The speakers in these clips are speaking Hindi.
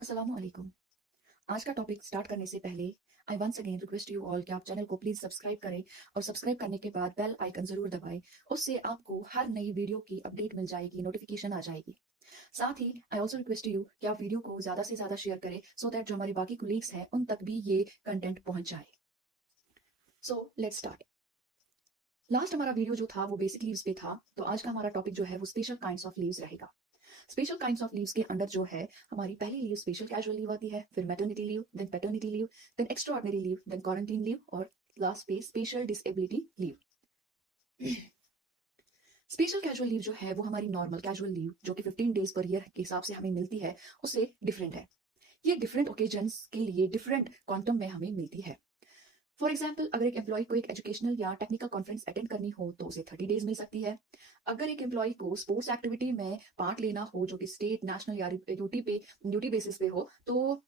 अस्सलामुअलैकुम। आज का टॉपिक स्टार्ट करने से पहले I once again request you all कि आप चैनल को प्लीज सब्सक्राइब करें और सब्सक्राइब करने के बाद बेल आइकन जरूर दबाएं। उससे आपको हर नई वीडियो की अपडेट मिल जाएगी, नोटिफिकेशन आ जाएगी। साथ ही आई ऑल्सो रिक्वेस्ट यू कि आप वीडियो को ज्यादा से ज्यादा शेयर करें सो दैट जो हमारे बाकी कोलीग्स हैं उन तक भी ये कंटेंट पहुंच जाए। So let's start. लास्ट हमारा वीडियो जो था वो बेसिक लीव्स पे था, तो आज का हमारा टॉपिक जो है वो स्पेशल काइंड्स ऑफ लीव्स रहेगा। स्पेशल काइंड्स ऑफ लीव्स के अंदर जो है हमारी पहली लीव स्पेशल कैजुअल लीव आती है, फिर maternity leave, then paternity leave, then extraordinary leave, then quarantine leave और लास्ट पे special disability leave. Special casual leave जो है वो हमारी नॉर्मल कैजुअल लीव जो कि 15 डेज पर ईयर के हिसाब से हमें मिलती है उससे डिफरेंट है। ये डिफरेंट ओकेजन्स के लिए डिफरेंट क्वांटम में हमें मिलती है। फॉर एग्जाम्पल, अगर एक एम्प्लॉय को एक एजुकेशनल या टेक्निकल कॉन्फ्रेंस अटेंड करनी हो तो उसे 30 डेज मिल सकती है। अगर एक एम्प्लॉय को स्पोर्ट्स एक्टिविटी में पार्ट लेना हो जो कि स्टेट, नेशनल या ड्यूटी बेसिस पे हो तो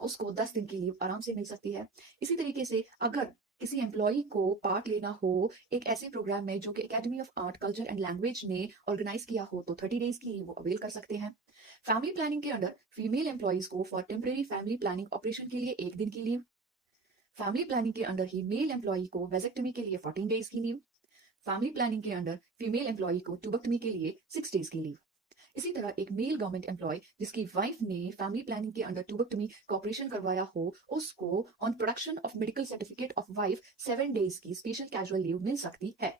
उसको 10 दिन की लीव आराम से मिल सकती है। इसी तरीके से अगर किसी एम्प्लॉय को पार्ट लेना हो एक ऐसे प्रोग्राम में जो कि academy of art, culture and language ने ऑर्गेनाइज किया हो तो 30 डेज की लीव वो अवेल कर सकते हैं। फैमिली प्लानिंग के अंडर फीमेल एम्प्लॉयज को for temporary family planning operation के लिए 1 दिन की लीव। फैमिली प्लानिंग के अंडर ही मेल एम्प्लॉई को वेजेक्टमी के लिए 14 डेज की लीव। फैमिली प्लानिंग के अंडर फीमेल एम्प्लॉई को ट्यूबेक्टमी के लिए 6 डेज की लीव। इसी तरह एक मेल गवर्नमेंट एम्प्लॉय जिसकी वाइफ ने फैमिली प्लानिंग के अंडर ट्यूबेक्टमी का ऑपरेशन करवाया हो उसको on production of medical certificate of wife 7 days की स्पेशल कैजुअल लीव मिल सकती है।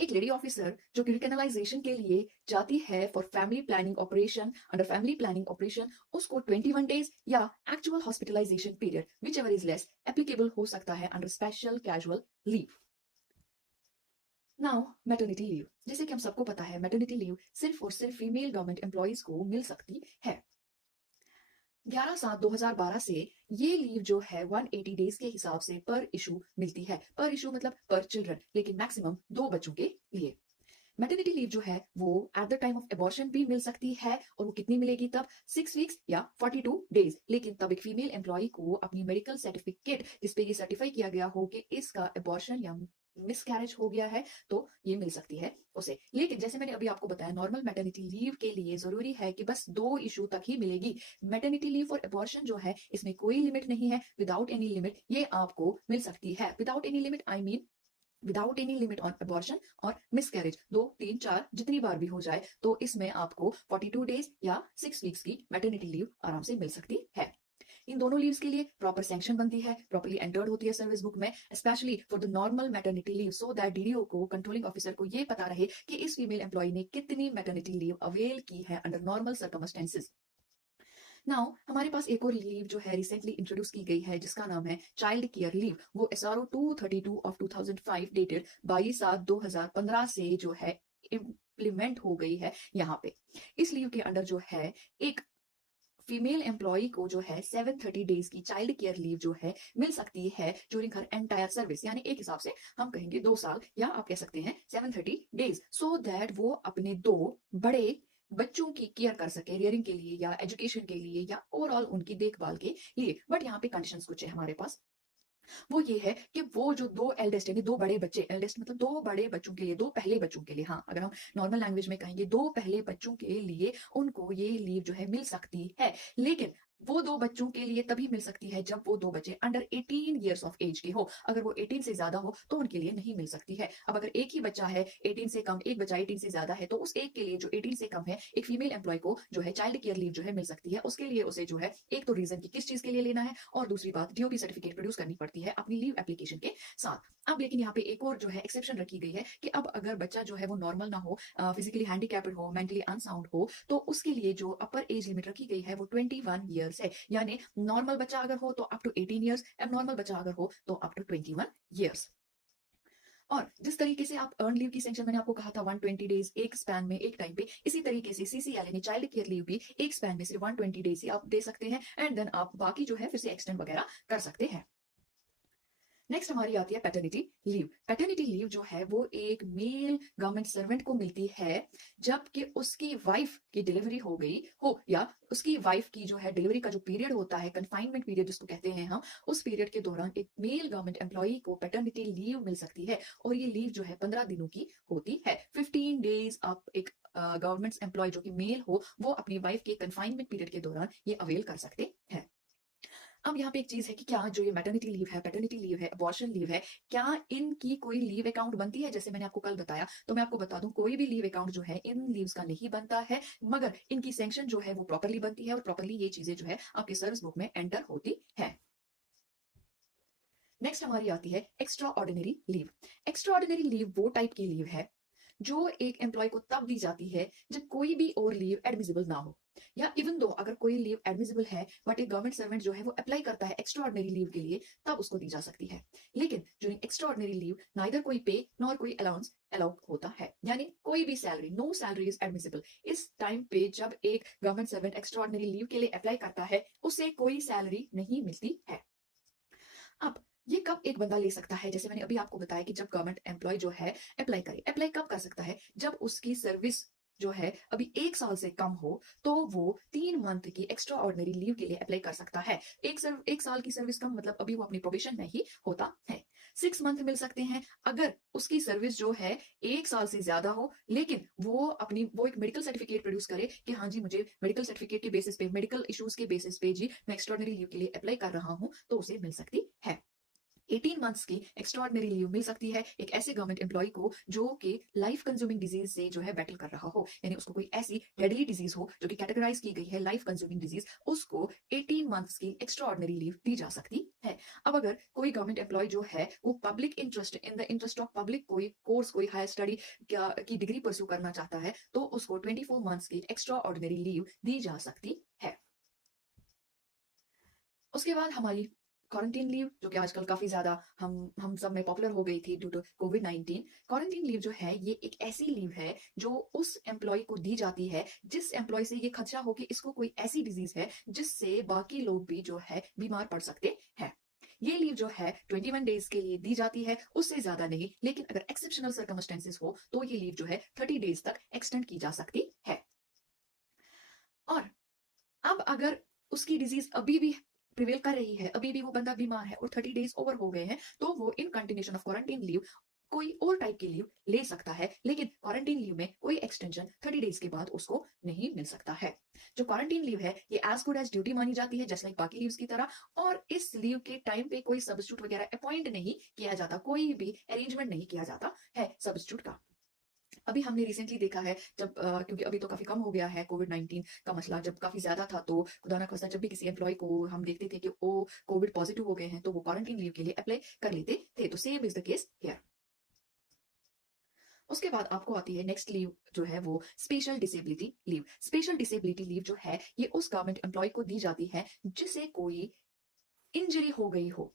एक लेडी ऑफिसर जो कि रिकग्नाइजेशन के लिए जाती है for family planning operation under family planning operation उसको 21 डेज या actual hospitalisation period whichever is less applicable हो सकता है under special casual leave. Now maternity leave, जैसे कि हम सबको पता है मैटरनिटी लीव सिर्फ और सिर्फ फीमेल गवर्नमेंट एम्प्लॉयज को मिल सकती है। 11/7/2012 से ये लीव जो है 180 डेज के हिसाब से पर इशू मिलती है। पर इशू मतलब पर चिल्ड्रन, लेकिन मैक्सिमम 2 बच्चों के लिए। मैटरनिटी लीव जो है वो at the time of abortion भी मिल सकती है और वो कितनी मिलेगी तब 6 वीक्स या 42 डेज। लेकिन तब एक फीमेल एम्प्लॉय को अपनी मेडिकल सर्टिफिकेट जिसपे ये सर्टिफाई किया गया हो कि इसका एबॉर्शन या मिसकैरेज हो गया है तो ये मिल सकती है उसे। लेकिन जैसे मैंने अभी आपको बताया नॉर्मल मैटरनिटी लीव के लिए जरूरी है कि बस 2 इशू तक ही मिलेगी। मैटरनिटी लीव और एबॉर्शन जो है इसमें कोई लिमिट नहीं है, विदाउट एनी लिमिट ये आपको मिल सकती है। Without any limit I mean without any limit on abortion और मिसकैरेज 2 3 4 जितनी बार भी हो जाए तो इसमें आपको 42 डेज या 6 वीक्स की मैटरनिटी लीव आराम से मिल सकती है। इन दोनों लीव्स के लिए प्रॉपर सैंक्शन बनती है, प्रॉपर्ली एंटर्ड होती है सर्विस बुक में, specially for the normal maternity leave so that DDO को, कंट्रोलिंग ऑफिसर को ये पता रहे कि इस फीमेल एम्प्लॉय ने कितनी मैटरनिटी लीव अवेल की है अंडर नॉर्मल सर्कमस्टेंसेस। नाउ हमारे पास एक और लीव जो है रिसेंटली इंट्रोड्यूस की गई है जिसका नाम है चाइल्ड केयर लीव। वो SRO 232 ऑफ 2005 डेटेड 22/7/2015 से जो है इम्प्लीमेंट हो गई है यहाँ पे। इस लीव के अंडर जो है एक फीमेल एम्प्लॉय को जो है 730 डेज की चाइल्ड केयर लीव जो है मिल सकती है ड्यूरिंग हर एंटायर सर्विस, यानी एक हिसाब से हम कहेंगे 2 साल या आप कह सकते हैं 730 डेज, सो दैट वो अपने 2 बड़े बच्चों की केयर कर सके, रियरिंग के लिए या एजुकेशन के लिए या ओवरऑल उनकी देखभाल के लिए। बट यहाँ पे कंडीशंस कुछ है हमारे पास। वो ये है कि वो जो 2 एल्डेस्ट यानी 2 बड़े बच्चे, एल्डेस्ट मतलब 2 बड़े बच्चों के लिए, 2 पहले बच्चों के लिए, हाँ अगर हम नॉर्मल लैंग्वेज में कहेंगे 2 पहले बच्चों के लिए उनको ये लीव जो है मिल सकती है। लेकिन वो 2 बच्चों के लिए तभी मिल सकती है जब वो 2 बच्चे अंडर 18 ईयर्स ऑफ एज के हो। अगर वो 18 से ज्यादा हो तो उनके लिए नहीं मिल सकती है। अब अगर एक ही बच्चा है 18 से कम, एक बच्चा 18 से ज्यादा है तो उस एक के लिए जो 18 से कम है एक फीमेल एम्प्लॉय को जो है चाइल्ड केयर लीव जो है मिल सकती है। उसके लिए उसे जो है एक तो रीजन की किस चीज के लिए लेना है और दूसरी बात डीओपी सर्टिफिकेट प्रोड्यूस करनी पड़ती है अपनी लीव एप्लीकेशन के साथ। अब लेकिन यहाँ पे एक और जो है एक्सेप्शन रखी गई है कि अब अगर बच्चा जो है वो नॉर्मल ना हो, फिजिकली हैंडीकैप्ड हो, मेंटली अनसाउंड हो तो उसके लिए जो अपर एज लिमिट रखी गई है वो 21 ईयर्स है। यानी नॉर्मल बच्चा अगर हो तो अप टू 18 ईयर्स, अब नॉर्मल बच्चा अगर हो तो अप टू 21 ईयर्स। और जिस तरीके से आप अर्न लीव की सेक्शन मैंने आपको कहा था 120 डेज एक स्पैन में एक टाइम पे, इसी तरीके से सीसीएल यानी चाइल्ड केयर लीव भी एक स्पैन में सिर्फ 120 डेज ही आप दे सकते हैं एंड देन आप बाकी जो है फिर से एक्सटेंड वगैरह कर सकते हैं। नेक्स्ट हमारी आती है पैटर्निटी लीव। पैटर्निटी लीव जो है वो एक मेल गवर्नमेंट सर्वेंट को मिलती है जबकि उसकी वाइफ की डिलीवरी हो गई हो या उसकी वाइफ की जो है डिलीवरी का जो पीरियड होता है, कंफाइनमेंट पीरियड जिसको कहते हैं हम, उस पीरियड के दौरान एक मेल गवर्नमेंट एम्प्लॉई को पैटर्निटी लीव मिल सकती है। और ये लीव जो है 15 दिनों की होती है। 15 डेज आप एक गवर्नमेंट एम्प्लॉय जो कि मेल हो वो अपनी वाइफ के कंफाइनमेंट पीरियड के दौरान ये अवेल कर सकते हैं। अब यहाँ पे एक चीज है कि क्या जो ये मैटरनिटी लीव है, पैटर्निटी लीव है, अबॉर्शन लीव है, क्या इनकी कोई लीव अकाउंट बनती है? जैसे मैंने आपको कल बताया, तो मैं आपको बता दूं कोई भी लीव अकाउंट जो है इन लीव्स का नहीं बनता है, मगर इनकी सैंक्शन जो है वो प्रॉपरली बनती है और प्रॉपरली ये चीजें जो है आपके सर्विस बुक में एंटर होती है। नेक्स्ट हमारी आती है extra ordinary leave. Extra ordinary leave वो टाइप की लीव है जो एक एम्प्लॉय को तब दी जाती है जब कोई भी और लीव एडमिसिबल ना हो, या इवन दो अगर कोई लीव एडमिसिबल है बट एक गवर्नमेंट सर्वेंट जो है वो अप्लाई करता है एक्स्ट्रा ऑर्डिनरी लीव के लिए, तब उसको दी जा सकती है। लेकिन during extra ordinary leave neither कोई पे नॉर कोई अलाउंस अलाउ होता है, यानी कोई भी salary, no salary is admissible. इस टाइम पे जब एक government servant extraordinary leave के लिए अप्लाई करता है उसे कोई सैलरी नहीं मिलती है। अब ये कब एक बंदा ले सकता है? जैसे मैंने अभी आपको बताया कि जब गवर्नमेंट एम्प्लॉय जो है अप्लाई करे, अप्लाई कब कर सकता है? जब उसकी सर्विस जो है अभी 1 साल से कम हो, तो वो 3 मंथ की एक्स्ट्रा ऑर्डिनरी लीव के लिए अप्लाई कर सकता है। 1 साल की सर्विस कम मतलब अभी वो अपनी प्रोबेशन में ही होता है। 6 मंथ मिल सकते हैं अगर उसकी सर्विस जो है 1 साल से ज्यादा हो, लेकिन वो एक मेडिकल सर्टिफिकेट प्रोड्यूस करे कि हाँ जी मुझे मेडिकल सर्टिफिकेट के बेसिस पे, मेडिकल इश्यूज के बेसिस पे जी मैं एक्स्ट्राऑर्डिनरी लीव के लिए अप्लाई कर रहा हूँ, तो उसे मिल सकती है। 18 मंथ्स की एक्स्ट्राऑर्डिनरी लीव मिल सकती है एक ऐसे गवर्नमेंट एम्प्लॉय को जो कि लाइफ कंज्यूमिंग डिजीज से जो है बैटल कर रहा हो, यानी उसको कोई ऐसी डेडली डिजीज हो जो कि कैटेगराइज की गई है लाइफ कंज्यूमिंग डिजीज, उसको 18 मंथ्स की एक्स्ट्राऑर्डिनरी लीव दी जा सकती है। अब अगर कोई गवर्नमेंट एम्प्लॉय जो है वो public interest, in the interest of public कोई कोर्स, कोई हायर स्टडी की डिग्री परस्यू करना चाहता है, तो उसको 24 मंथ्स की एक्स्ट्राऑर्डिनरी लीव दी जा सकती है। उसके बाद हमारी क्वारंटीन लीव, जो कि आजकल काफी ज्यादा हम सब में पॉपुलर हो गई थी ड्यू टू कोविड-19। क्वारंटीन लीव जो है ये एक ऐसी लीव है जो उस एम्प्लॉय को दी जाती है जिस एम्प्लॉय से ये खदशा हो कि इसको कोई ऐसी डिजीज है जिससे बाकी लोग भी जो है बीमार पड़ सकते हैं। ये लीव जो है 21 डेज के लिए दी जाती है, उससे ज्यादा नहीं, लेकिन अगर एक्सेप्शनल सर्कमस्टेंसेस हो तो ये लीव जो है 30 डेज तक एक्सटेंड की जा सकती है। और अब अगर उसकी डिजीज अभी भी प्रिवेल कर रही है, अभी भी वो बंदा बीमार है और 30 डेज ओवर हो गए हैं, तो वो इन कंटिन्यूशन ऑफ क्वारंटीन लीव कोई और टाइप की लीव ले सकता है, लेकिन क्वारंटीन लीव में कोई एक्सटेंशन 30 डेज के बाद उसको नहीं मिल सकता है। जो क्वारंटीन लीव है ये एज गुड एज ड्यूटी मानी जाती है, जैसे लाइक बाकी लीव्स की तरह, और इस लीव के टाइम पे कोई सब्स्टिट्यूट वगैरह अपॉइंट नहीं किया जाता, कोई भी अरेंजमेंट नहीं किया जाता है सब्स्टिट्यूट का। अभी हमने रिसेंटली देखा है जब क्योंकि अभी तो काफी कम हो गया है कोविड-19 का मसला, जब काफी ज्यादा था तो खुदा ना खास्ता जब भी किसी एम्प्लॉय को हम देखते थे कि वो कोविड पॉजिटिव हो गए हैं तो वो क्वारंटीन लीव के लिए अप्लाई कर लेते थे, तो same is the case here. उसके बाद आपको आती है नेक्स्ट लीव जो है वो special disability leave. Special disability leave जो है ये उस गवर्नमेंट एम्प्लॉय को दी जाती है जिसे कोई इंजरी हो गई हो,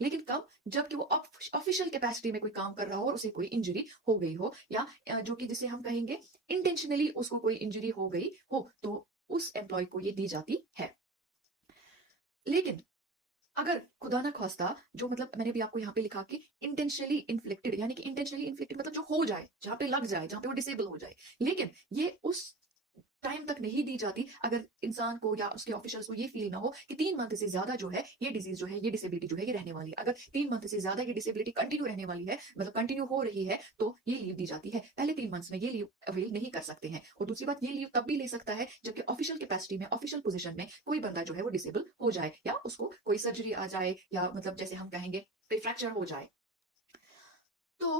लेकिन कब? जबकि वो ऑफिशियल कैपेसिटी में कोई काम कर रहा हो और उसे कोई इंजरी हो गई हो, या जो कि जिसे हम कहेंगे इंटेंशनली उसको कोई इंजरी हो गई हो, तो उस एम्प्लॉय को ये दी जाती है। लेकिन अगर खुदा ना खास्ता जो मतलब मैंने भी आपको यहाँ पे लिखा कि इंटेंशनली इन्फ्लिक्टेड, यानी कि इंटेंशनली इन्फ्लिक्टेड मतलब जो हो जाए, जहां पे लग जाए, जहां पे वो डिसेबल हो जाए, लेकिन ये उस टाइम तक नहीं दी जाती अगर इंसान को या उसके ऑफिशियल्स को ये फील ना हो कि 3 मंथ से ज्यादा जो है ये डिजीज जो है, ये डिसेबिलिटी जो है ये रहने वाली है। अगर 3 मंथ से ज्यादा ये डिसेबिलिटी कंटिन्यू रहने वाली है, मतलब कंटिन्यू हो रही है, तो ये लीव दी जाती है। पहले 3 मंथ्स में ये लीव अवेल नहीं कर सकते हैं। और दूसरी बात, ये लीव तब भी ले सकता है जबकि ऑफिशियल कैपेसिटी में, ऑफिशियल पोजीशन में कोई बंदा जो है वो डिसेबल हो जाए, या उसको कोई सर्जरी आ जाए, या मतलब जैसे हम कहेंगे फ्रैक्चर हो जाए। तो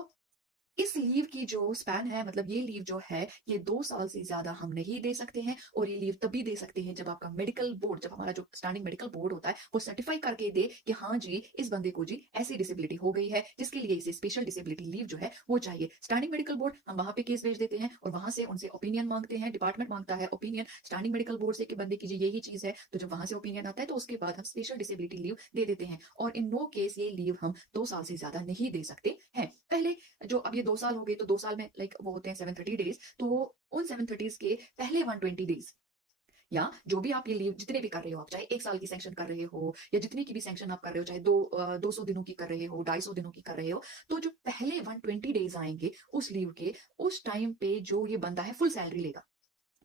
इस लीव की जो स्पैन है, मतलब ये लीव जो है ये 2 साल से ज्यादा हम नहीं दे सकते हैं, और ये लीव तभी दे सकते हैं जब आपका मेडिकल बोर्ड, जब हमारा जो स्टैंडिंग मेडिकल बोर्ड होता है वो सर्टिफाई करके दे कि हाँ जी इस बंदे को जी ऐसी डिसेबिलिटी हो गई है जिसके लिए इसे स्पेशल डिसेबिलिटी लीव जो है वो चाहिए। स्टैंडिंग मेडिकल बोर्ड, हम वहां पे केस भेज देते हैं और वहां से उनसे ओपिनियन मांगते हैं, डिपार्टमेंट मांगता है ओपिनियन स्टैंडिंग मेडिकल बोर्ड से कि बंदे की जी यही चीज है, तो जब वहां से ओपिनियन आता है तो उसके बाद हम स्पेशल डिसेबिलिटी लीव दे देते हैं। और इन नो केस ये लीव हम 2 साल से ज्यादा नहीं दे सकते हैं। पहले जो अब ये 2 साल हो गए, तो 2 साल में लाइक वो होते हैं 730 डेज, तो उन 730 के पहले 120 डेज, या जो भी आप ये लीव जितने भी कर रहे हो, आप चाहे 1 साल की सैंक्शन कर रहे हो या जितनी की भी सैंक्शन आप कर रहे हो, चाहे 200 दिनों की कर रहे हो, 250 दिनों की कर रहे हो, तो जो पहले 120 डेज आएंगे उस लीव के, उस टाइम पे जो ये बंदा है फुल सैलरी लेगा।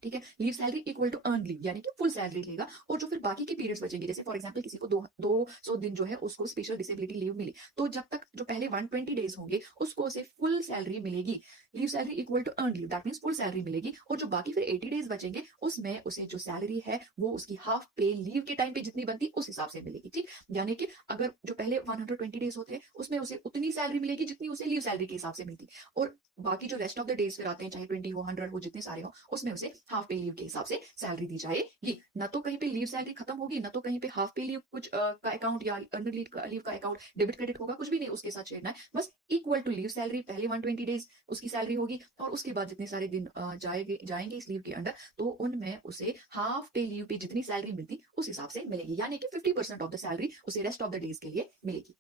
ठीक है। Leave salary equal to earn leave, यानी कि फुल सैलरी लेगा। और जो फिर बाकी के पीरियड्स बचेंगे, जैसे फॉर एग्जांपल किसी को 200 दिन जो है उसको स्पेशल डिसेबिलिटी लीव मिली, तो जब तक जो पहले 120 डेज होंगे उसको उसे फुल सैलरी मिलेगी। Leave salary equal to earn leave, that means full salary मिलेगी। और जो बाकी फिर 80 डेज बचेंगे उसमें उसे जो सैलरी है वो उसकी हाफ पे लीव के टाइम पे जितनी बनती उस हिसाब से मिलेगी, ठीक। यानी कि अगर जो पहले 120 डेज होते हैं उसमें उसे उतनी सैलरी मिलेगी जितनी उसे लीव सैलरी के हिसाब से मिलती, और बाकी जो रेस्ट ऑफ द डेज फिर आते हैं, चाहे 20 हो, 100 हो, जितने सारे हो, उसमें उसे हाफ पे लीव के हिसाब से सैलरी दी जाएगी। ना तो कहीं पे लीव सैलरी खत्म होगी, ना तो कहीं पे हाफ पे लीव कुछ का अकाउंट या अर्न लीव का अकाउंट डेबिट क्रेडिट होगा, कुछ भी नहीं उसके साथ छेड़ना है। बस इक्वल टू लीव सैलरी, पहले 120 डेज उसकी सैलरी होगी और उसके बाद जितने सारे दिन जाएंगे इस लीव के अंडर, तो उनमें उसे हाफ पे लीव पे जितनी सैलरी मिलती उस हिसाब से मिलेगी, यानी कि 50% ऑफ द सैलरी उसे रेस्ट ऑफ द डेज के लिए मिलेगी।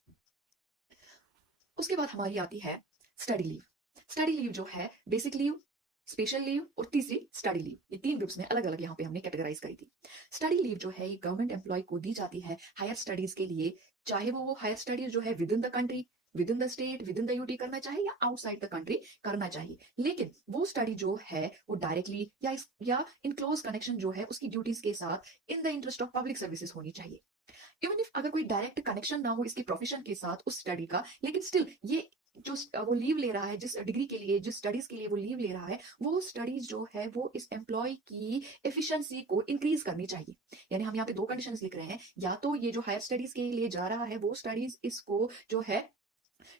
उसके बाद हमारी आती है स्टडी लीव। स्टडी लीव जो है बेसिक लीव, स्पेशल लीव और तीसरी स्टडी लीव, ये 3 ग्रुप्स में अलग अलग यहाँ पे हमने कैटेगराइज करी थी। स्टडी लीव जो है ये गवर्नमेंट एम्प्लॉय को दी जाती है हायर स्टडीज के लिए, चाहे वो हायर स्टडीज जो है with in the country, with in the state, with in the UT करना चाहिए या आउटसाइड द कंट्री करना चाहिए, लेकिन वो स्टडी जो है वो डायरेक्टली या इन क्लोज कनेक्शन जो है उसकी ड्यूटीज के साथ in the interest of public services होनी चाहिए। इवन इफ अगर कोई डायरेक्ट कनेक्शन ना हो इसके प्रोफेशन के साथ उस स्टडी का, लेकिन स्टिल ये जो वो लीव ले रहा है, जिस डिग्री के लिए, जिस स्टडीज के लिए वो लीव ले रहा है, वो स्टडीज जो है वो इस एम्प्लॉय की एफिशिएंसी को इंक्रीज करनी चाहिए। यानी हम यहाँ पे 2 कंडीशंस लिख रहे हैं, या तो ये जो हायर स्टडीज के लिए जा रहा है वो स्टडीज इसको जो है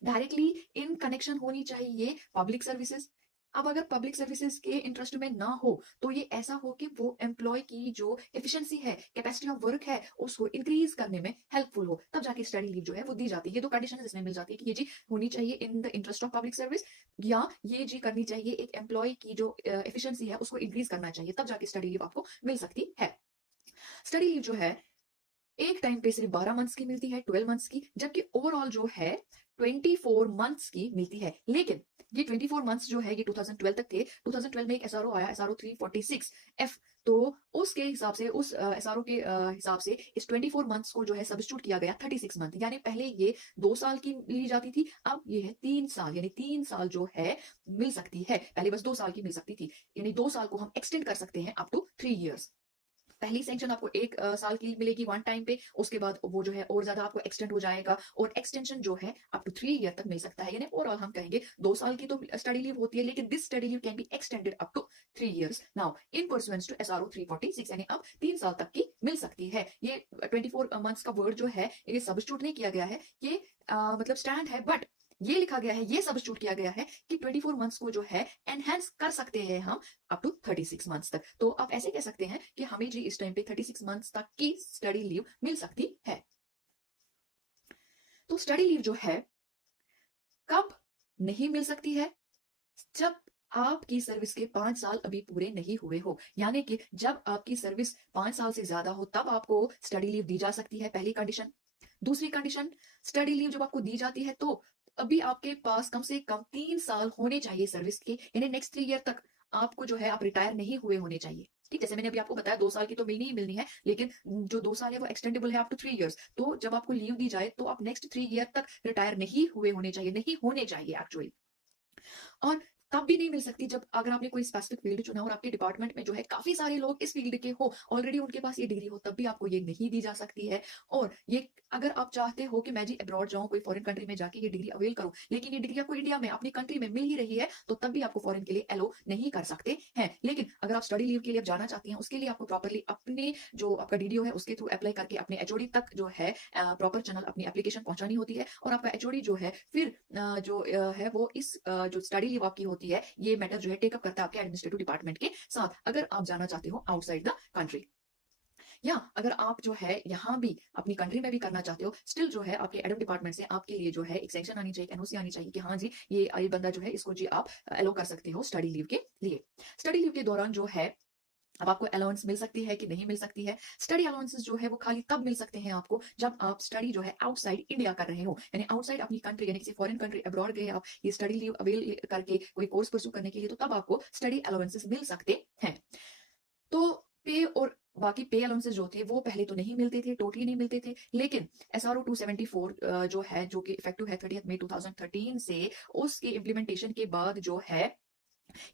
डायरेक्टली इन कनेक्शन होनी चाहिए पब्लिक सर्विसेज। अब अगर पब्लिक सर्विसेज के इंटरेस्ट में ना हो तो ये ऐसा हो कि वो एम्प्लॉय की जो एफिशिएंसी है, कैपेसिटी ऑफ वर्क है, उसको इंक्रीज करने में हेल्पफुल हो, तब जाके स्टडी लीव जो है वो दी जाती है। ये 2 कंडीशन इसमें मिल जाती है कि ये जी होनी चाहिए in the interest of public service, या ये जी करनी चाहिए एक एम्प्लॉय की जो एफिशिएंसी है उसको इंक्रीज करना चाहिए, तब जाके स्टडी लीव आपको मिल सकती है। स्टडी लीव जो है एक टाइम पे सिर्फ 12 मंथ्स की मिलती है, 12 मंथ्स की, जबकि ओवरऑल जो है 24 मंथ्स की मिलती है। लेकिन ये 24 मंथ्स जो है ये 2012 तक थे। 2012 में एक एसआरओ आया, एसआरओ 346 एफ, तो उसके हिसाब से, उस एसआरओ के हिसाब से इस 24 मंथ्स को जो है सब्स्टिट्यूट किया गया 36 मंथ, यानी पहले ये 2 साल की ली जाती थी, अब ये है 3 साल, यानी 3 साल जो है मिल सकती है। पहले बस 2 साल की मिल सकती थी, यानी 2 साल को हम एक्सटेंड कर सकते हैं अप टू 3 इयर्स। पहली सेंक्शन आपको 1 साल की मिलेगी वन टाइम पे, उसके बाद वो जो है और ज्यादा आपको एक्सटेंड हो जाएगा, और एक्सटेंशन जो है अप टू 3 ईयर तक मिल सकता है। यानी ओवरऑल हम कहेंगे 2 साल की तो स्टडी लीव होती है, लेकिन this study leave can be extended up to 3 years now in pursuance to SRO 346, यानी अब 3 साल तक की मिल सकती है। ये 24 मंथ्स का वर्ड जो है ये सब्स्टिट्यूट नहीं किया गया है, ये मतलब स्टैंड है, बट ये लिखा गया है, ये सब्स्टिट्यूट किया गया है कि 24 मंथ्स को जो है एनहेंस कर सकते हैं हम अप टू 36 मंथ्स तक। तो आप ऐसे कह सकते हैं कि हमें जी इस टाइम पे 36 मंथ्स तक की स्टडी लीव मिल सकती है। तो स्टडी लीव जो है कब नहीं मिल सकती है? जब आपकी सर्विस के 5 साल अभी पूरे नहीं हुए हो, यानी कि जब आपकी सर्विस 5 साल से ज्यादा हो तब आपको स्टडी लीव दी जा सकती है, पहली कंडीशन। दूसरी कंडीशन, स्टडी लीव जब आपको दी जाती है तो अभी आपके पास कम से कम 3 साल होने चाहिए सर्विस के, यानी नेक्स्ट 3 ईयर तक आपको जो है आप रिटायर नहीं हुए होने चाहिए। ठीक, जैसे मैंने अभी आपको बताया 2 साल की तो मिलनी ही मिलनी है, लेकिन जो 2 साल है वो एक्सटेंडेबल है अप टू 3 इयर्स। तो जब आपको लीव दी जाए तो आप नेक्स्ट 3 ईयर तक रिटायर नहीं हुए होने चाहिए, नहीं होने चाहिए एक्चुअली। और तब भी नहीं मिल सकती जब अगर आपने कोई स्पेसिफिक फील्ड चुना और आपके डिपार्टमेंट में जो है काफी सारे लोग इस फील्ड के हो, ऑलरेडी उनके पास ये डिग्री हो, तब भी आपको ये नहीं दी जा सकती है। और ये अगर आप चाहते हो कि मैं जी अब्रॉड जाऊं, कोई फॉरेन कंट्री में जाके ये डिग्री अवेल करूं, लेकिन ये डिग्री आपको इंडिया में अपनी कंट्री में मिल ही रही है, तो तब भी आपको फॉरेन के लिए एलो नहीं कर सकते हैं। लेकिन अगर आप स्टडी लीव के लिए जाना चाहती हैं, उसके लिए आपको प्रॉपरली अपने जो आपका डीडीओ है उसके थ्रू अप्लाई करके अपने एचओडी तक जो है प्रॉपर चैनल अपनी एप्लीकेशन पहुंचानी होती है, और आपका एचओडी जो है फिर जो है वो इस जो स्टडी लीव आपकी होती है ये मैटर जो है टेकअप करता है आपके एडमिनिस्ट्रेटिव डिपार्टमेंट के साथ, अगर आप जाना चाहते हो आउटसाइड द कंट्री। या अगर आप जो है यहाँ भी अपनी कंट्री में भी करना चाहते हो, स्टिल जो है आपके एडम डिपार्टमेंट से आपके लिए जो है एक सेक्शन आनी चाहिए, एनओसी आनी चाहिए कि हाँ जी ये बंदा जो है इसको जी आप एलो कर सकते हो स्टडी लीव के लिए। स्टडी लीव के दौरान जो है अब आपको अलाउंस मिल सकती है कि नहीं मिल सकती है। स्टडी अलाउंसेस जो है वो खाली तब मिल सकते हैं आपको जब आप स्टडी जो है आउटसाइड इंडिया कर रहे हो, यानी आउटसाइड अपनी कंट्री, यानी किसी फॉरेन कंट्री अब्रॉड गए आप ये स्टडी लीव अवेल करके कोई कोर्स परस्यू करने के लिए, तो तब आपको स्टडी अलाउंसेस मिल सकते हैं। तो पे और बाकी पे अलाउंसेस जो थे वो पहले तो नहीं मिलते थे, टोटली नहीं मिलते थे, लेकिन एसआरओ 274 जो है, जो कि इफेक्टिव है 30 मई 2013 से, उसके इम्प्लीमेंटेशन के बाद जो है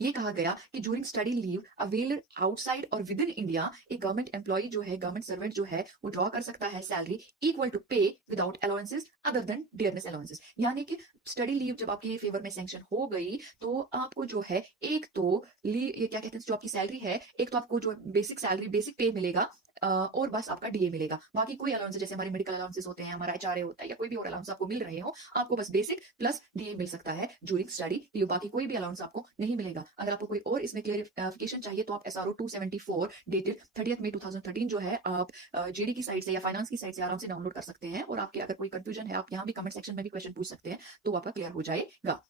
ये कहा गया कि during study leave availed outside और विद इन इंडिया एक गवर्नमेंट एम्प्लॉय जो है, गवर्नमेंट सर्वेंट जो है, वो ड्रॉ कर सकता है सैलरी इक्वल टू पे without allowances other than dearness allowances. यानी कि स्टडी लीव जब आपके फेवर में सैंक्शन हो गई तो आपको जो है एक तो लीव, ये क्या कहते हैं, जो आपकी सैलरी है, एक तो आपको जो बेसिक सैलरी बेसिक पे मिलेगा, और बस आपका डीए मिलेगा। बाकी कोई अलाउंस जैसे हमारे मेडिकल अलाउंसेस होते हैं, हमारा एचआरए होता है, या कोई भी और अलाउंस आपको मिल रहे हो, आपको बस बेसिक प्लस डीए मिल सकता है ड्यूरिंग स्टडी लीव। बाकी कोई भी अलाउंस आपको नहीं मिलेगा। अगर आपको कोई और इसमें क्लियरिफिकेशन चाहिए तो आप एसआरओ 274 डेटेड 30 मई 2013 जो है, आप जेडी की साइड से या फाइनेंस की साइड से आराम से डाउनलोड कर सकते हैं। और आपके अगर कोई कंफ्यूजन है, आप यहाँ भी कमेंट सेक्शन में भी क्वेश्चन पूछ सकते हैं, तो आपका क्लियर हो जाएगा।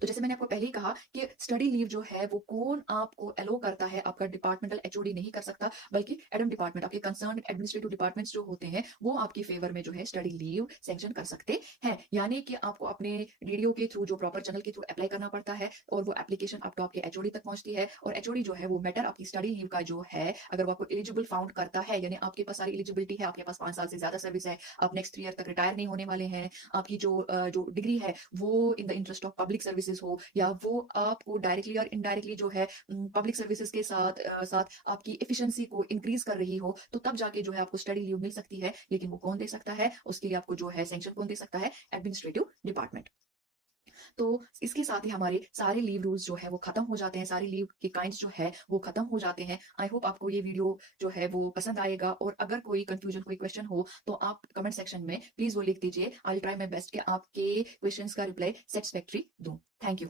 तो जैसे मैंने आपको पहले ही कहा कि स्टडी लीव जो है वो कौन आपको अलो करता है, आपका डिपार्टमेंटल एचओडी नहीं कर सकता, बल्कि एडम डिपार्टमेंट, आपके कंसर्न एडमिनिस्ट्रेटिव डिपार्टमेंट्स जो होते हैं वो आपके फेवर में जो है स्टडी लीव सैंक्शन कर सकते हैं। यानी कि आपको अपने डीडीओ के थ्रू, जो प्रॉपर चैनल के थ्रू अप्लाई करना पड़ता है, और वो एप्लीकेशन अप टू आपके एचओडी तक पहुंचती है। और एचओडी जो है वो मैटर आपकी स्टडी लीव का जो है, अगर वो आपको एलिजिबल फाउंड करता है, यानी आपके पास सारी एलिजिबिलिटी है, आपके पास 5 साल से ज्यादा सर्विस है, आप नेक्स्ट 3 ईयर तक रिटायर नहीं होने वाले हैं, आपकी जो डिग्री है वो in the interest of public services हो, या वो आपको डायरेक्टली और इनडायरेक्टली जो है पब्लिक सर्विसेज के साथ आपकी एफिशिएंसी को इंक्रीज कर रही हो, तो तब जाके जो है आपको स्टडी लीव मिल सकती है। लेकिन वो कौन दे सकता है, उसके लिए आपको जो है सैंक्शन कौन दे सकता है, एडमिनिस्ट्रेटिव डिपार्टमेंट। तो इसके साथ ही हमारे सारे लीव रूल्स जो है वो खत्म हो जाते हैं, सारे लीव के काइंड्स जो है वो खत्म हो जाते हैं। आई होप आपको ये वीडियो जो है वो पसंद आएगा, और अगर कोई कंफ्यूजन, कोई क्वेश्चन हो तो आप कमेंट सेक्शन में प्लीज वो लिख दीजिए। I will try my best कि आपके क्वेश्चंस का रिप्लाई सेटिस्फैक्टरी दूं। Thank you.